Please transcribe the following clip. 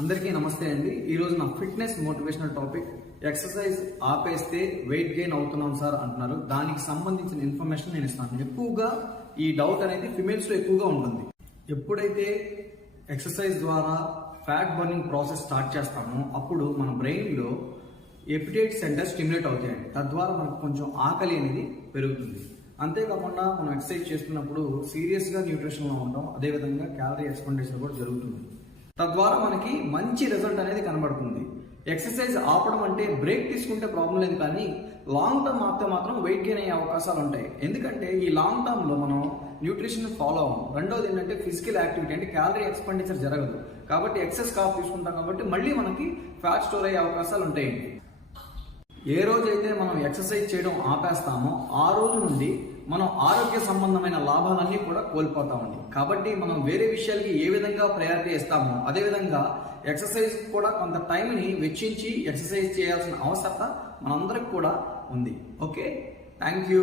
అందరికీ నమస్తే అండి. ఈ రోజు నా ఫిట్నెస్ మోటివేషనల్ టాపిక్ ఎక్సర్సైజ్ ఆపేస్తే వెయిట్ గెయిన్ అవుతున్నాం సార్ అంటున్నారు. దానికి సంబంధించిన ఇన్ఫర్మేషన్ నేను ఇస్తాను. ఎక్కువగా ఈ డౌట్ అనేది ఫిమేల్స్ లో ఎక్కువగా ఉంటుంది. ఎప్పుడైతే ఎక్సర్సైజ్ ద్వారా ఫ్యాట్ బర్నింగ్ ప్రాసెస్ స్టార్ట్ చేస్తామో అప్పుడు మన బ్రెయిన్ లో ఎపిటైట్ సెంటర్స్ స్టిమ్యులేట్ అవుతాయండి. తద్వారా మనకు కొంచెం ఆకలి అనేది పెరుగుతుంది. అంతేకాకుండా మనం ఎక్సర్సైజ్ చేస్తున్నప్పుడు సీరియస్ గా న్యూట్రిషన్ లో ఉంటాం. అదేవిధంగా క్యాలరీ ఎక్స్పెండిచర్ కూడా జరుగుతుంది. తద్వారా మనకి మంచి రిజల్ట్ అనేది కనబడుతుంది. ఎక్సర్సైజ్ ఆపడం అంటే బ్రేక్ తీసుకుంటే ప్రాబ్లం లేదు, కానీ లాంగ్ టర్మ్ ఆపితే మాత్రం వెయిట్ గెయిన్ అయ్యే అవకాశాలు ఉంటాయి. ఎందుకంటే ఈ లాంగ్ టర్మ్ లో మనం న్యూట్రిషన్ ఫాలో అవ్వం. రెండోది ఏంటంటే ఫిజికల్ యాక్టివిటీ అంటే క్యాలరీ ఎక్స్పెండిచర్ జరగదు. కాబట్టి ఎక్సెస్ కార్బ్ తీసుకుంటాం కాబట్టి మళ్ళీ మనకి ఫ్యాట్ స్టోర్ అయ్యే అవకాశాలు ఉంటాయండి. ఏ రోజైతే మనం ఎక్సర్సైజ్ చేయడం ఆపేస్తామో ఆ రోజు నుండి మనం ఆరోగ్య సంబంధమైన లాభాలన్నీ కూడా కోల్పోతామండి. కాబట్టి మనం వేరే విషయాలకి ఏ విధంగా ప్రయారిటీ ఇస్తామో అదేవిధంగా ఎక్సర్సైజ్ కూడా కొంత టైంని వెచ్చించి ఎక్సర్సైజ్ చేయాల్సిన అవసరత మనందరికి కూడా ఉంది. Okay, thank you.